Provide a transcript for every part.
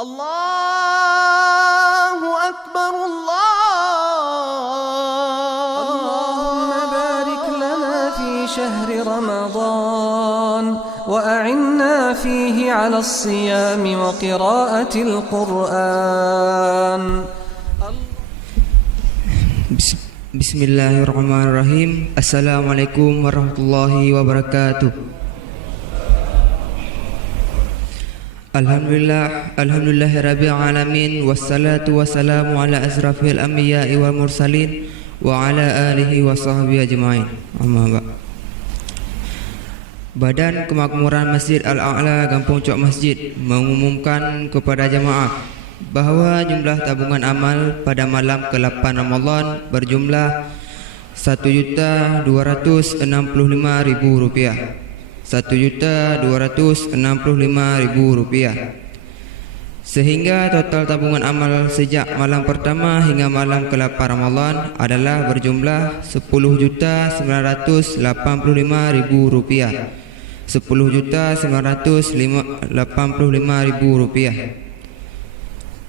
الله أكبر اللهم بارك لنا في شهر رمضان وأعنا فيه على الصيام وقراءة القرآن. Bismillahirrahmanirrahim. Assalamualaikum warahmatullahi wabarakatuh. Alhamdulillahirabbil alamin, wassalatu wassalamu ala asrafil anbiya'i wal mursalin wa ala alihi wa sahbihi ajma'in. Amma ba'd. Badan Kemakmuran Masjid Al-A'la Kampung Cok Masjid mengumumkan kepada jamaah bahawa jumlah tabungan amal pada malam ke-8 Ramadan berjumlah Rp1.265.000, Rp1.265.000, sehingga total tabungan amal sejak malam pertama hingga malam ke-8 Ramadan adalah berjumlah Rp10.985.000, Rp10.985.000.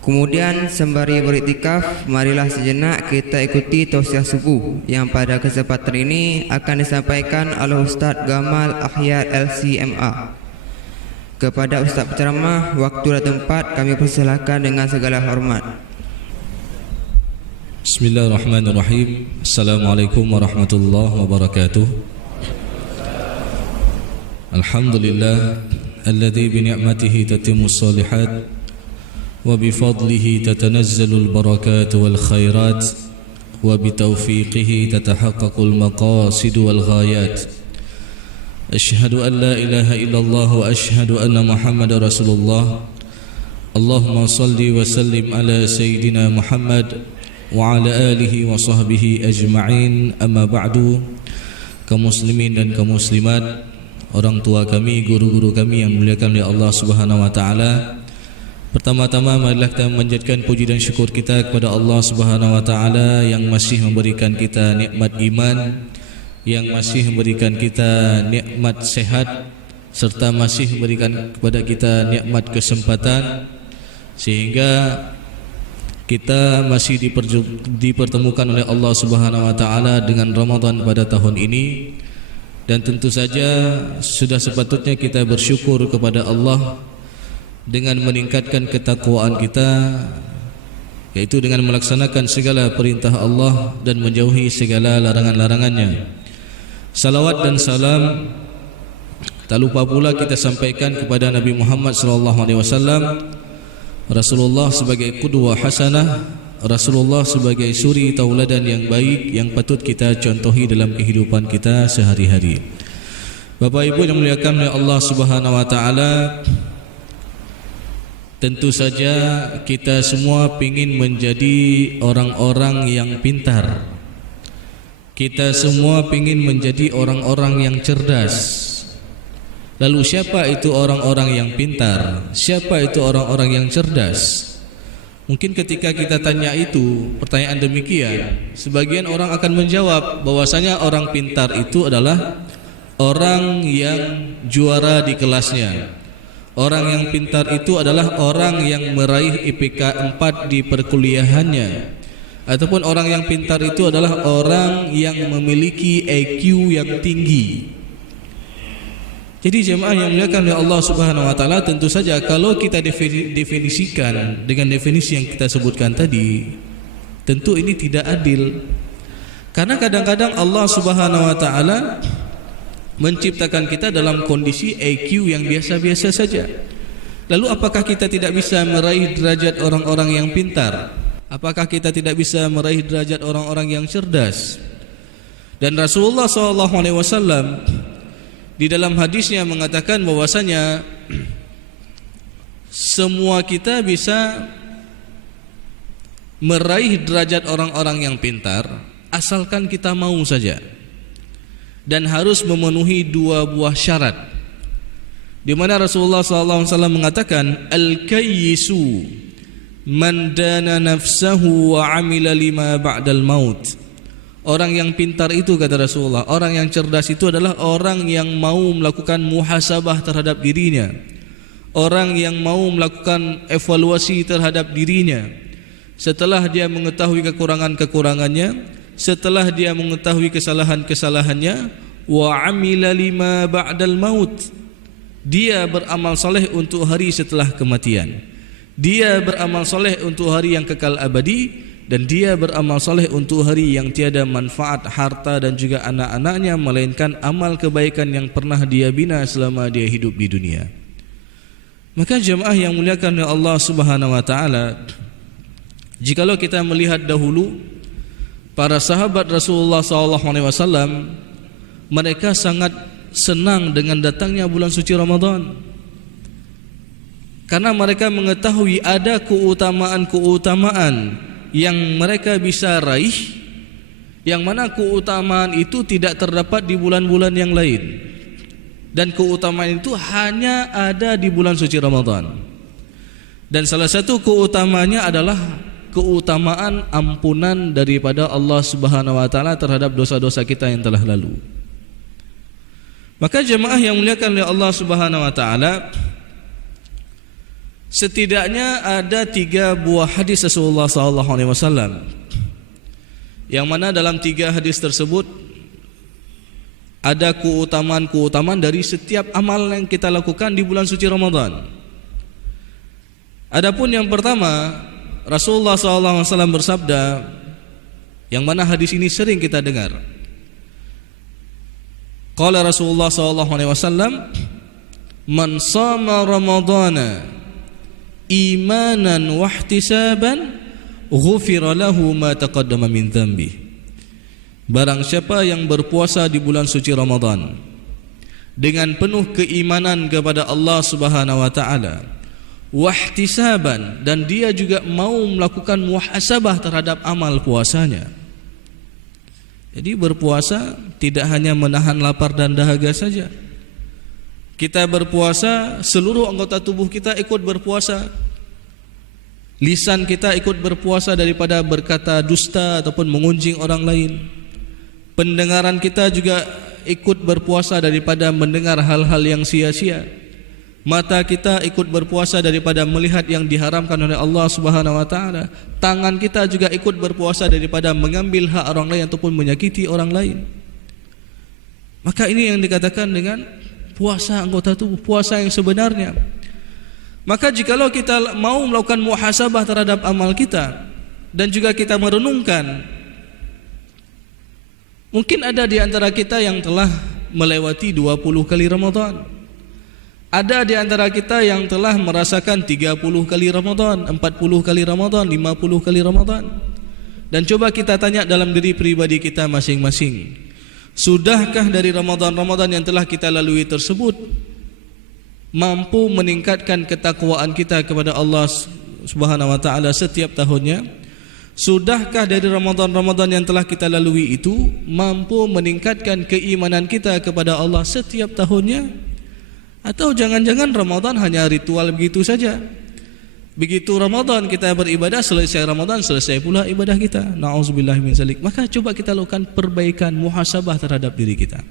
Kemudian sembari beriktikaf, marilah sejenak kita ikuti tausiah subuh yang pada kesempatan ini akan disampaikan oleh Ustaz Gamal Akhyar LCMA. Kepada Ustaz penceramah, waktu dan tempat kami persilakan dengan segala hormat. Bismillahirrahmanirrahim. Assalamualaikum warahmatullahi wabarakatuh. Alhamdulillah alladzi bi ni'matihi tatimmus shalihat wa bi fadlihi tatanazzalul barakat wal khairat wa bi taufiqihi tatahaqqaqul maqasid wal ghayat. Asyhadu an la ilaha illallah wa asyhadu anna Muhammadar Rasulullah. Allahumma salli wa sallim ala sayyidina Muhammad wa ala alihi wa sahbihi ajma'in. Amma ba'du. Kaum muslimin dan kaum muslimat, orang tua kami, guru-guru kami yang dimuliakan oleh Allah Subhanahu wa taala. Pertama-tama marilah kita menjadikan puji dan syukur kita kepada Allah Subhanahu wa taala yang masih memberikan kita nikmat iman, yang masih memberikan kita nikmat sehat, serta masih memberikan kepada kita nikmat kesempatan sehingga kita masih dipertemukan oleh Allah Subhanahu wa taala dengan Ramadan pada tahun ini. Dan tentu saja sudah sepatutnya kita bersyukur kepada Allah dengan meningkatkan ketakwaan kita, yaitu dengan melaksanakan segala perintah Allah dan menjauhi segala larangan-larangannya. Salawat dan salam tak lupa pula kita sampaikan kepada Nabi Muhammad SAW, Rasulullah sebagai qudwah hasanah, Rasulullah sebagai suri tauladan yang baik yang patut kita contohi dalam kehidupan kita sehari-hari. Bapak Ibu yang dimuliakan oleh Allah Subhanahu wa taala, tentu saja kita semua ingin menjadi orang-orang yang pintar. Kita semua ingin menjadi orang-orang yang cerdas. Lalu siapa itu orang-orang yang pintar? Siapa itu orang-orang yang cerdas? Mungkin ketika kita tanya itu, pertanyaan demikian, sebagian orang akan menjawab bahwasanya orang pintar itu adalah orang yang juara di kelasnya. Orang yang pintar itu adalah orang yang meraih IPK 4 di perkuliahannya. Ataupun orang yang pintar itu adalah orang yang memiliki IQ yang tinggi. Jadi jemaah yang dimuliakan oleh Allah Subhanahu wa taala, tentu saja kalau kita definisikan dengan definisi yang kita sebutkan tadi, tentu ini tidak adil. Karena kadang-kadang Allah Subhanahu wa taala menciptakan kita dalam kondisi IQ yang biasa-biasa saja. Lalu apakah kita tidak bisa meraih derajat orang-orang yang pintar? Apakah kita tidak bisa meraih derajat orang-orang yang cerdas? Dan Rasulullah SAW di dalam hadisnya mengatakan bahwasanya semua kita bisa meraih derajat orang-orang yang pintar asalkan kita mau saja. Dan harus memenuhi dua buah syarat, di mana Rasulullah SAW mengatakan al-kayyisu man dana nafsahu wa amila lima ba'dal maut. Orang yang pintar itu, kata Rasulullah, orang yang cerdas itu adalah orang yang mau melakukan muhasabah terhadap dirinya, orang yang mau melakukan evaluasi terhadap dirinya setelah dia mengetahui kekurangan-kekurangannya, setelah dia mengetahui kesalahan-kesalahannya, wa amila lima ba'dal maut, dia beramal soleh untuk hari setelah kematian, dia beramal soleh untuk hari yang kekal abadi, dan dia beramal soleh untuk hari yang tiada manfaat harta dan juga anak-anaknya melainkan amal kebaikan yang pernah dia bina selama dia hidup di dunia. Maka jemaah yang muliakan oleh Allah Subhanahu wa taala, jikalau kita melihat dahulu para sahabat Rasulullah SAW, mereka sangat senang dengan datangnya bulan suci Ramadan, karena mereka mengetahui ada keutamaan-keutamaan yang mereka bisa raih, yang mana keutamaan itu tidak terdapat di bulan-bulan yang lain, dan keutamaan itu hanya ada di bulan suci Ramadan. Dan salah satu keutamanya adalah keutamaan ampunan daripada Allah Subhanahu wa taala terhadap dosa-dosa kita yang telah lalu. Maka jemaah yang muliakan oleh Allah Subhanahu wa taala, setidaknya ada 3 buah hadis Rasulullah SAW, yang mana dalam 3 hadis tersebut ada keutamaan-keutamaan dari setiap amal yang kita lakukan di bulan suci Ramadan. Adapun yang pertama, Rasulullah SAW bersabda, yang mana hadis ini sering kita dengar. Qala Rasulullah SAW, man sama Ramadana imanan wahtisaban ghufira lahu ma taqaddama min dhanbi. Barang siapa yang berpuasa di bulan suci Ramadan dengan penuh keimanan kepada Allah Subhanahu wa taala, wahtisaban, dan dia juga mau melakukan muhasabah terhadap amal puasanya. Jadi berpuasa tidak hanya menahan lapar dan dahaga saja. Kita berpuasa, seluruh anggota tubuh kita ikut berpuasa. Lisan kita ikut berpuasa daripada berkata dusta ataupun mengunjing orang lain. Pendengaran kita juga ikut berpuasa daripada mendengar hal-hal yang sia-sia. Mata kita ikut berpuasa daripada melihat yang diharamkan oleh Allah Subhanahu wa taala. Tangan kita juga ikut berpuasa daripada mengambil hak orang lain ataupun menyakiti orang lain. Maka ini yang dikatakan dengan puasa anggota tubuh, puasa yang sebenarnya. Maka jikalau kita mau melakukan muhasabah terhadap amal kita dan juga kita merenungkan, mungkin ada di antara kita yang telah melewati 20 kali Ramadan. Ada di antara kita yang telah merasakan 30 kali Ramadan, 40 kali Ramadan, 50 kali Ramadan. Dan coba kita tanya dalam diri pribadi kita masing-masing, sudahkah dari Ramadan-Ramadan yang telah kita lalui tersebut mampu meningkatkan ketakwaan kita kepada Allah Subhanahu wa taala setiap tahunnya? Sudahkah dari Ramadan-Ramadan yang telah kita lalui itu mampu meningkatkan keimanan kita kepada Allah setiap tahunnya? Atau jangan-jangan Ramadan hanya ritual begitu saja? Begitu Ramadan kita beribadah, selesai Ramadan selesai pula ibadah kita. Na'udzubillah min dzalik. Maka coba kita lakukan perbaikan, muhasabah terhadap diri kita.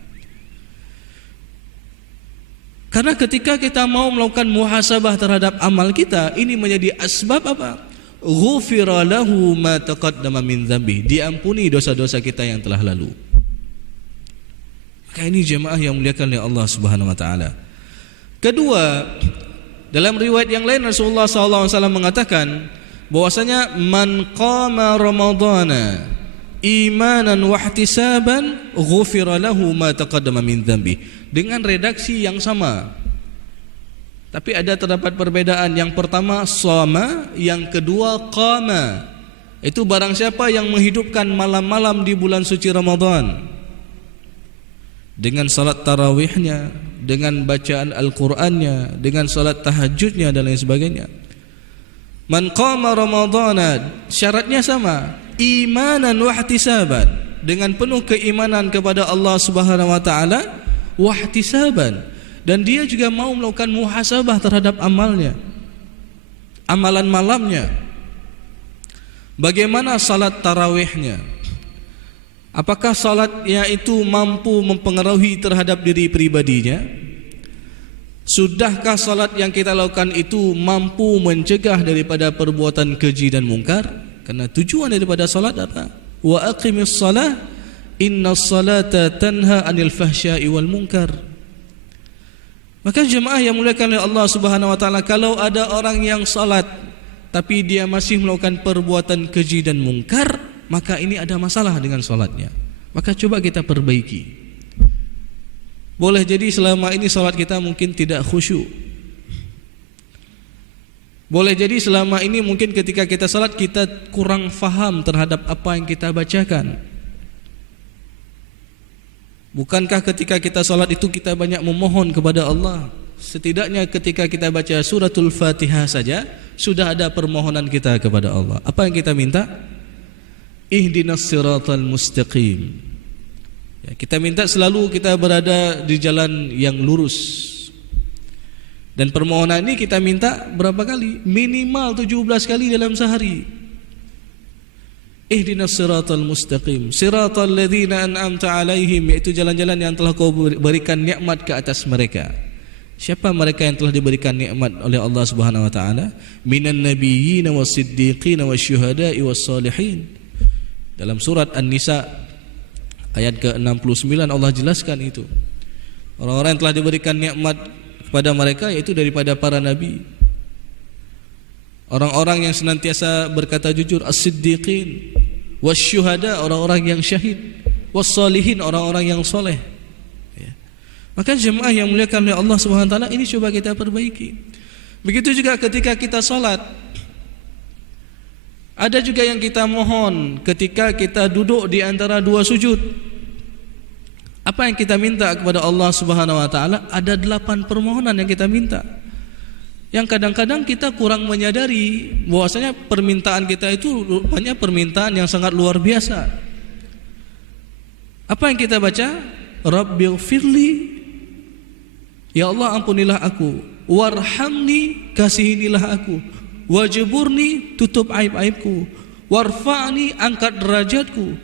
Karena ketika kita mau melakukan muhasabah terhadap amal kita, ini menjadi asbab apa? Ghufira lahu ma taqaddama min dzambi. Diampuni dosa-dosa kita yang telah lalu. Maka ini jemaah yang muliakan oleh Allah Subhanahu wa taala. Kedua, dalam riwayat yang lain Rasulullah SAW mengatakan bahwasanya man qama ramadhana imanan wahtisaban ghufira lahu ma taqaddama min dzambi. Dengan redaksi yang sama, tapi terdapat perbedaan. Yang pertama shoma, yang kedua qama. Itu barang siapa yang menghidupkan malam-malam di bulan suci Ramadan dengan salat tarawihnya, dengan bacaan Al-Qur'annya, dengan salat tahajudnya dan lain sebagainya. Man qama ramadhana, syaratnya sama, imanan wahtisaban, dengan penuh keimanan kepada Allah Subhanahu wa taala, wahtisaban, dan dia juga mau melakukan muhasabah terhadap amalnya, amalan malamnya. Bagaimana salat tarawihnya? Apakah salatnya itu mampu mempengaruhi terhadap diri pribadinya? Sudahkah salat yang kita lakukan itu mampu mencegah daripada perbuatan keji dan mungkar? Karena tujuan daripada salat apa? Wa aqimis salah innas salata tanha 'anil fahsya'i wal munkar. Maka jemaah yang muliakan oleh Allah Subhanahu wa taala, kalau ada orang yang salat tapi dia masih melakukan perbuatan keji dan mungkar, maka ini ada masalah dengan salatnya. Maka coba kita perbaiki. Boleh jadi selama ini salat kita mungkin tidak khusyuk. Boleh jadi selama ini mungkin ketika kita salat kita kurang faham terhadap apa yang kita bacakan. Bukankah ketika kita salat itu kita banyak memohon kepada Allah? Setidaknya ketika kita baca suratul Fatihah saja sudah ada permohonan kita kepada Allah. Apa yang kita minta? Ihdinas siratal mustaqim. Ya, kita minta selalu kita berada di jalan yang lurus. Dan permohonan ini kita minta berapa kali? Minimal 17 kali dalam sehari. Ihdinas siratal mustaqim, siratal ladzina an'amta 'alaihim, yaitu jalan-jalan yang telah kau berikan nikmat ke atas mereka. Siapa mereka yang telah diberikan nikmat oleh Allah Subhanahu wa taala? Minan nabiyyin was-siddiqin wasyuhada'i was-salihin. Dalam surat An-Nisa ayat ke-69 Allah jelaskan itu. Orang-orang yang telah diberikan nikmat kepada mereka yaitu daripada para nabi. Orang-orang yang senantiasa berkata jujur, as-siddiqin, wasyuhada, orang-orang yang syahid, was-salihin, orang-orang yang soleh. Ya. Maka jemaah yang muliakan oleh Allah Subhanahu wa taala, ini coba kita perbaiki. Begitu juga ketika kita salat. Ada juga yang kita mohon ketika kita duduk di antara dua sujud. Apa yang kita minta kepada Allah Subhanahu wa taala? Ada 8 permohonan yang kita minta. Yang kadang-kadang kita kurang menyadari bahwasanya permintaan kita itu rupanya permintaan yang sangat luar biasa. Apa yang kita baca? Rabbighfirli, ya Allah ampunilah aku, warhamni, kasihinilah aku, wajburni, tutup aib-aibku, warfa'ni, angkat derajatku,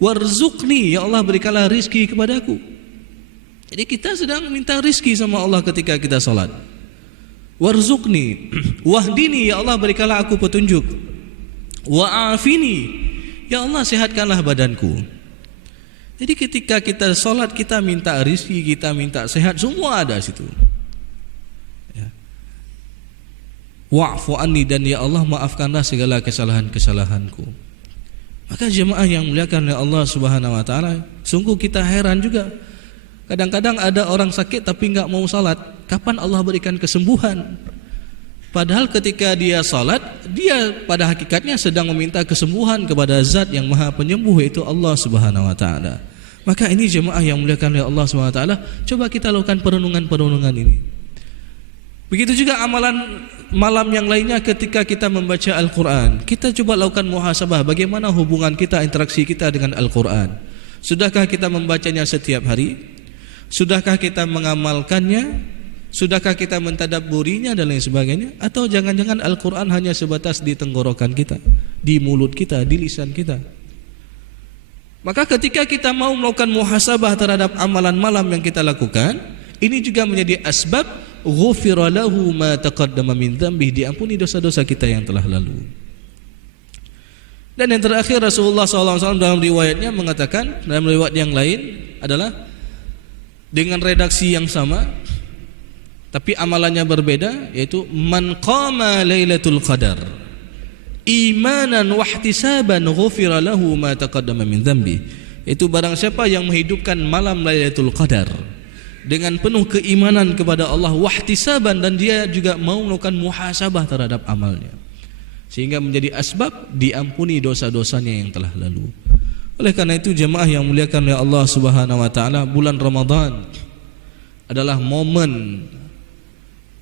warzuqni, ya Allah berikanlah rizki kepadaku. Jadi kita sedang minta rizki sama Allah ketika kita salat. Warzuqni, wahdini, ya Allah berikanlah aku petunjuk, wa'afini, ya Allah sehatkanlah badanku. Jadi ketika kita salat kita minta rizki, kita minta sehat, semua ada situ. Wa'fu anni, dan ya Allah maafkanlah segala kesalahan-kesalahanku. Maka jemaah yang muliakan oleh Allah Subhanahu wa taala, sungguh kita heran juga. Kadang-kadang ada orang sakit tapi enggak mau salat. Kapan Allah berikan kesembuhan? Padahal ketika dia salat, dia pada hakikatnya sedang meminta kesembuhan kepada Zat yang Maha Penyembuh, yaitu Allah Subhanahu wa taala. Maka ini jemaah yang muliakan oleh Allah Subhanahu wa taala, coba kita lakukan perenungan-perenungan ini. Begitu juga amalan malam yang lainnya ketika kita membaca Al-Quran. Kita coba lakukan muhasabah bagaimana hubungan kita, interaksi kita dengan Al-Quran. Sudahkah kita membacanya setiap hari? Sudahkah kita mengamalkannya? Sudahkah kita mentadabburinya dan lain sebagainya? Atau jangan-jangan Al-Quran hanya sebatas di tenggorokan kita, di mulut kita, di lisan kita? Maka ketika kita mau melakukan muhasabah terhadap amalan malam yang kita lakukan, ini juga menjadi asbab ghufira lahu ma taqaddama min dzambihi, diampuni dosa-dosa kita yang telah lalu. Dan yang terakhir Rasulullah SAW dalam riwayatnya mengatakan, dalam riwayat yang lain adalah dengan redaksi yang sama tapi amalannya berbeda, yaitu man qama lailatul qadar imanan wa ihtisaban ghufira lahu ma taqaddama min dzambi. Itu barang siapa yang menghidupkan malam Lailatul Qadar dengan penuh keimanan kepada Allah, wahtisaban, dan dia juga mau melakukan muhasabah terhadap amalnya, sehingga menjadi asbab diampuni dosa-dosanya yang telah lalu. Oleh karena itu jemaah yang muliakan oleh Allah Subhanahu wa taala, bulan Ramadan adalah momen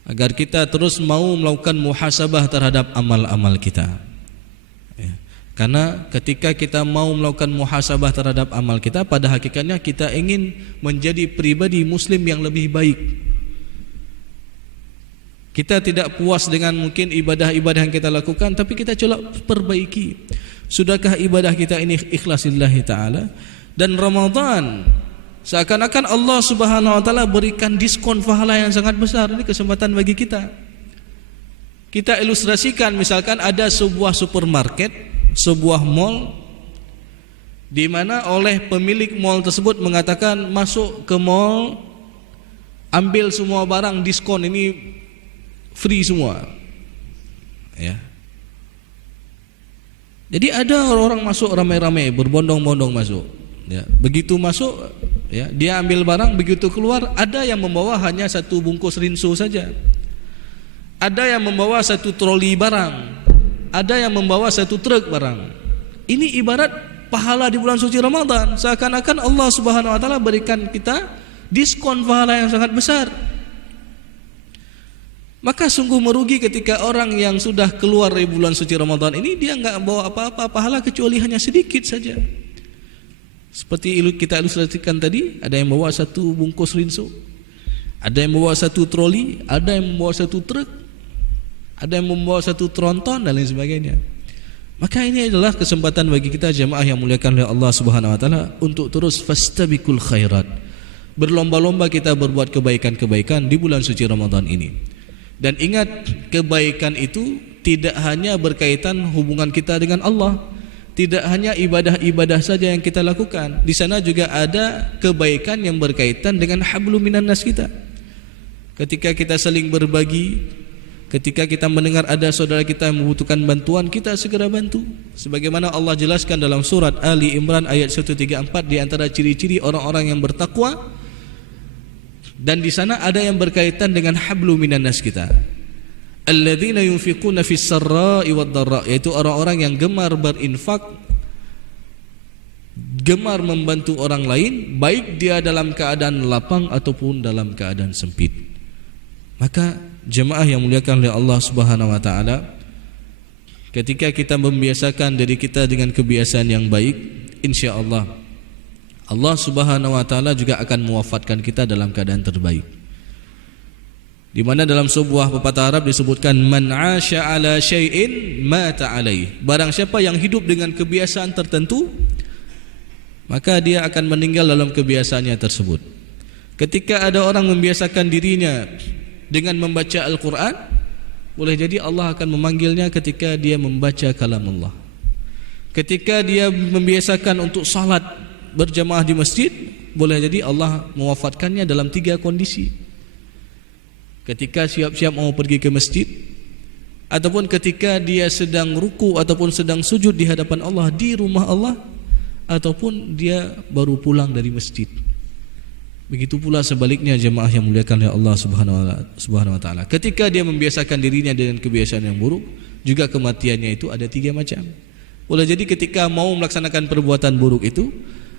agar kita terus mau melakukan muhasabah terhadap amal-amal kita. Karena ketika kita mau melakukan muhasabah terhadap amal kita, pada hakikatnya kita ingin menjadi pribadi muslim yang lebih baik. Kita tidak puas dengan mungkin ibadah-ibadah yang kita lakukan, tapi kita coba perbaiki. Sudahkah ibadah kita ini ikhlasillahi ta'ala? Dan Ramadan Seakan-akan Allah Subhanahu wa taala berikan diskon pahala yang sangat besar. Ini kesempatan bagi kita. Kita ilustrasikan, misalkan ada sebuah supermarket, sebuah mall, di mana oleh pemilik mall tersebut mengatakan masuk ke mall, ambil semua barang diskon, ini free semua. Ya. Jadi ada orang masuk ramai-ramai, berbondong-bondong masuk. Ya, begitu masuk, ya, dia ambil barang, begitu keluar ada yang membawa hanya satu bungkus rinso saja. Ada yang membawa satu troli barang, ada yang membawa satu truk barang. Ini ibarat pahala di bulan suci Ramadan. Seakan-akan Allah Subhanahu wa taala berikan kita diskon pahala yang sangat besar. Maka sungguh merugi ketika orang yang sudah keluar dari bulan suci Ramadan ini dia enggak bawa apa-apa pahala kecuali hanya sedikit saja. Seperti kita ilustrasikan tadi, ada yang membawa satu bungkus rinso, ada yang membawa satu troli, ada yang membawa satu truk, ada yang membawa satu tronton dan lain sebagainya. Maka ini adalah kesempatan bagi kita jemaah yang muliakan oleh Allah Subhanahu wa taala untuk terus fastabiqul khairat. Berlomba-lomba kita berbuat kebaikan-kebaikan di bulan suci Ramadan ini. Dan ingat, kebaikan itu tidak hanya berkaitan hubungan kita dengan Allah, tidak hanya ibadah-ibadah saja yang kita lakukan. Di sana juga ada kebaikan yang berkaitan dengan hablum minan nas kita. Ketika kita saling berbagi, ketika kita mendengar ada saudara kita yang membutuhkan bantuan, kita segera bantu. Sebagaimana Allah jelaskan dalam surat Ali Imran ayat 134, di antara ciri-ciri orang-orang yang bertakwa. Dan di sana ada yang berkaitan dengan hablum minan nas kita. Alladzina yunfiquna fis sarra'i wad dharra, yaitu orang-orang yang gemar berinfak, gemar membantu orang lain, baik dia dalam keadaan lapang ataupun dalam keadaan sempit. Maka jemaah yang muliakan oleh Allah Subhanahu wa taala, ketika kita membiasakan diri kita dengan kebiasaan yang baik, insyaallah Allah Subhanahu wa taala juga akan mewafatkan kita dalam keadaan terbaik. Di mana dalam sebuah pepatah Arab disebutkan man 'asha 'ala syai'in mata 'alaih. Barang siapa yang hidup dengan kebiasaan tertentu, maka dia akan meninggal dalam kebiasaannya tersebut. Ketika ada orang membiasakan dirinya dengan membaca Al-Qur'an, boleh jadi Allah akan memanggilnya ketika dia membaca kalam Allah. Ketika dia membiasakan untuk salat berjamaah di masjid, boleh jadi Allah mewafatkannya dalam 3 kondisi. Ketika siap-siap mau pergi ke masjid, ataupun ketika dia sedang ruku ataupun sedang sujud di hadapan Allah di rumah Allah, ataupun dia baru pulang dari masjid. Begitu pula sebaliknya jemaah yang muliakan oleh Allah Subhanahu wa taala. Ketika dia membiasakan dirinya dengan kebiasaan yang buruk, juga kematiannya itu ada 3 macam. Boleh jadi ketika mau melaksanakan perbuatan buruk itu,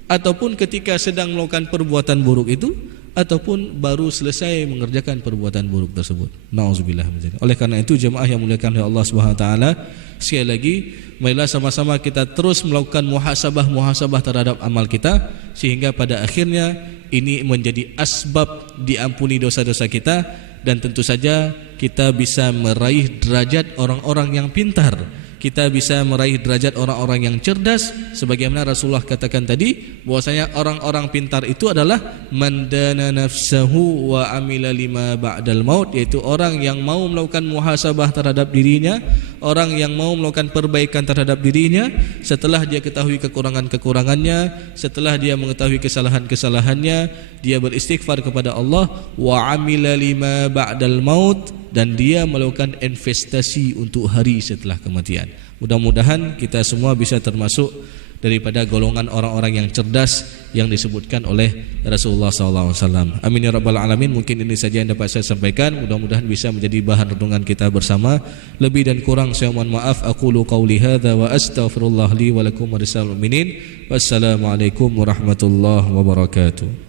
ataupun ketika sedang melakukan perbuatan buruk itu, ataupun baru selesai mengerjakan perbuatan buruk tersebut. Nauzubillah min dzalik. Oleh karena itu jemaah yang muliakan oleh Allah Subhanahu wa taala, sekali lagi marilah sama-sama kita terus melakukan muhasabah terhadap amal kita, sehingga pada akhirnya ini menjadi asbab diampuni dosa-dosa kita, dan tentu saja kita bisa meraih derajat orang-orang yang pintar. Kita bisa meraih derajat orang-orang yang cerdas, sebagaimana Rasulullah katakan tadi, bahwasanya orang-orang pintar itu adalah man dana nafsahu wa amila lima ba'dal maut, yaitu orang yang mau melakukan muhasabah terhadap dirinya, orang yang mau melakukan perbaikan terhadap dirinya setelah dia ketahui kekurangan-kekurangannya, setelah dia mengetahui kesalahan-kesalahannya, dia beristighfar kepada Allah, wa amila lima ba'dal maut, dan dia melakukan investasi untuk hari setelah kematian. Mudah-mudahan kita semua bisa termasuk daripada golongan orang-orang yang cerdas yang disebutkan oleh Rasulullah SAW. Amin ya rabbal alamin. Mungkin ini saja yang dapat saya sampaikan. Mudah-mudahan bisa menjadi bahan renungan kita bersama. Lebih dan kurang saya mohon maaf. Aqulu qawli hadza wa astaghfirullah li wa lakum wa lisal mu'minin. Wassalamualaikum warahmatullahi wabarakatuh.